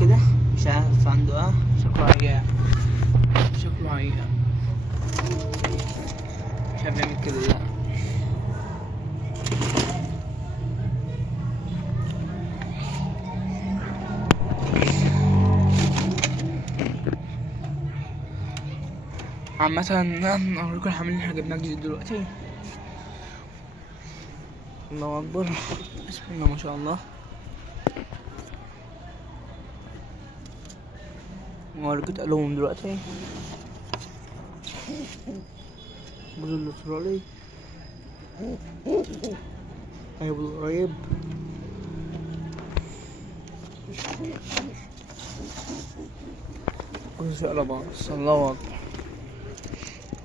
كده، مش عارف عنده شكله عيان، شكله عيان، مش عارف يعمل كده لا. عامة اوريكم الحمل اللي احنا جبناه جديد دلوقتي. الله اكبر، بسم الله ما شاء الله. اوريكم تقلهم دلوقتي. الجزء الاسترالي هيبقى قريب. جزء الباص، الله اكبر.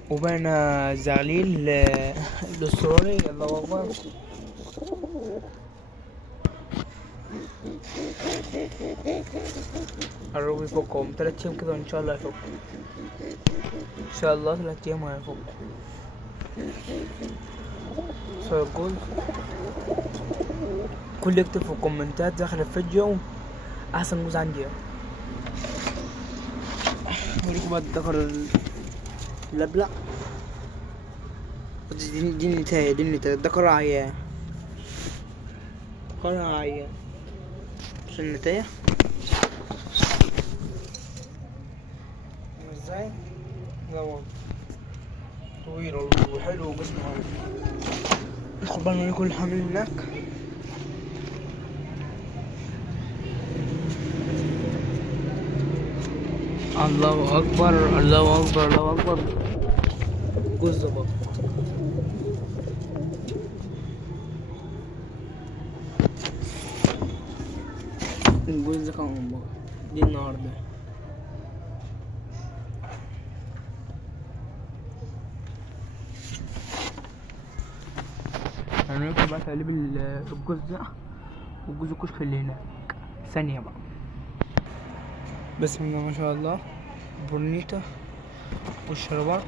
وبين الزغليل الاسترالي، الله اكبر. قربوا يفكوا 3 ايام كده ان شاء الله يفكوا، ان شاء الله 3 ايام هيفكوا. صار الجول كل يكتب في الكومنتات داخل الفيديو احسن جوز عندي. اوريكم بقى الدكر الابلع. دي النتاية، الدكر عيان، دكر عيان. بس النتاية ازاي؟ لا طويل وحلو وجسمه ندخل بقى نوريكم كل حمل هناك. الله اكبر، الله اكبر، الله اكبر. جوز ظبط. الجوز ده كمان بقى دي النهارده. هنوريكم بقى تقليب الجوز ده والجوز الكشك اللي هناك. ثانية بقى. بسم الله ما شاء الله. بورنيتا والشربات.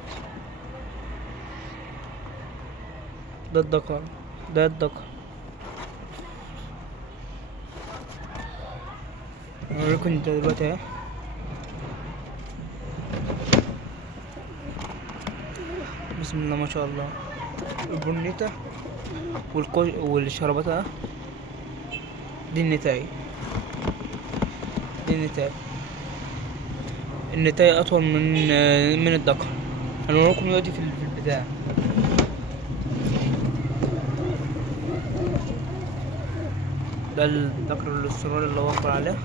ده الدكر، ده الدكر. هوريكم انت دلوقتي اهي. بسم الله ما شاء الله. البورنيتا والشربات اهي. دي النتاية، دي النتاية. النتاية أطول من الدكر. هنوريكم دلوقتي في البتاع. ده الدكر الاسترالي اللي الله أكبر عليه.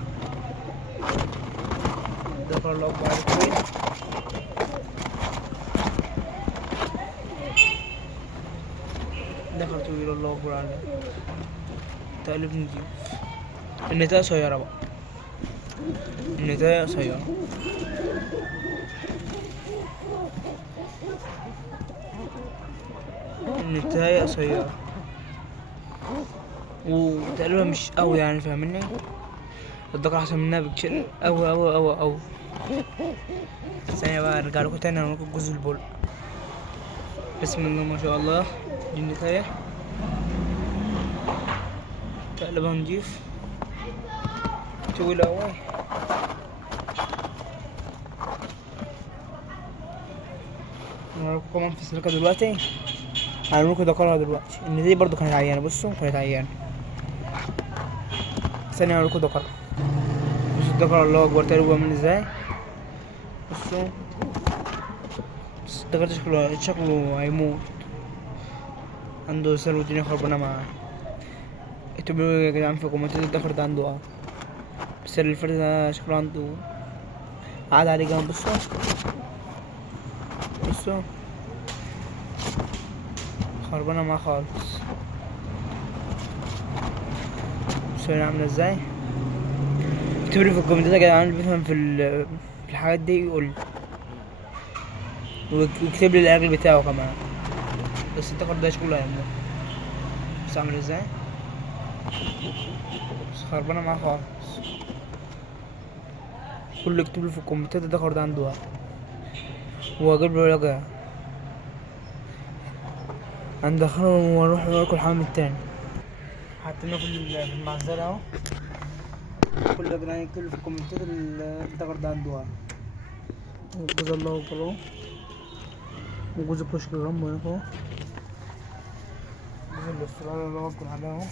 الدكر الله أكبر عليه طويل. دكر طويل الله أكبر عليه. تقلب نضيف. النتاية قصيرة بقى، النتاية قصيرة. النتاية قصيرة وتقريبا مش قوي يعني، فاهمني؟ الدكر احسن منها بكتير قوي قوي قوي قوي. ثانية بقى ارجع لكم تاني اوريكم جزء البول. بسم الله ما شاء الله. دي النتاية تقلبها نضيف طويلة اوي. هنوريكم كمان في السلكة دلوقتي. هنوريكم دكرها دلوقتي. ان دي برضو كانت عيانة، بصوا كانت عيانة. ثانية هوريكم دكرها. بصوا الدكر الله اكبر تقلبه عامل ازاي. بصوا بس الدكر ده شكله هيموت، عنده سر والدنيا خربانة معاه. اكتبوا يا جدعان في الكومنتات الدكر ده عنده بس الفرد ده شكله عنده قاعد عليه جنب. بصوا بصوا خربانة معاه خالص. بصوا هنا عاملة ازاي. اكتبوا لي في الكومنتات يا جدعان اللي بيفهم في الحاجات دي يقول، ويكتب لي الاكل بتاعه كمان. بس الدكر ده شكله هيموت. بص عامل ازاي، بس خربانة معاه خالص. كله يكتب لي في الكومنتات الدكر ده عنده واجيب له رجع. هندخله ونروح ناكل الحمام التاني. حطينا في المعزلة اهو. كل يا جدعان يكتبوا في الكومنتات الدكر ده عنده واحد. وجوز الله أكبر اهو، وجوز الكشك جنبه هنا اهو، جوز الاسترالي الله أكبر عليه اهو.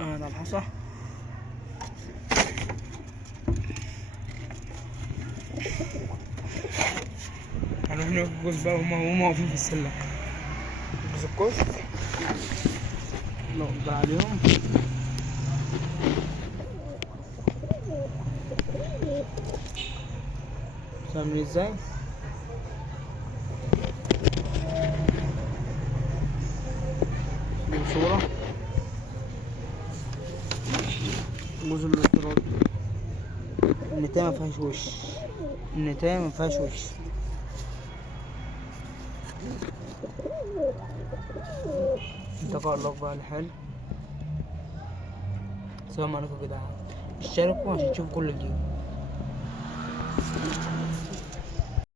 أنا الحصى هنروح ناكل جوز بقى وهما واقفين في السلة. جوز الكشك الله أكبر عليهم. فاهمين ازاي؟ صورة جوز الاسترالي، النتاية مفيهاش وش، النتاية مفيهاش وش. انتقى الله بقى الحال. السلام عليكم يا جدعان، اشتركوا عشان تشوفوا كل جديد.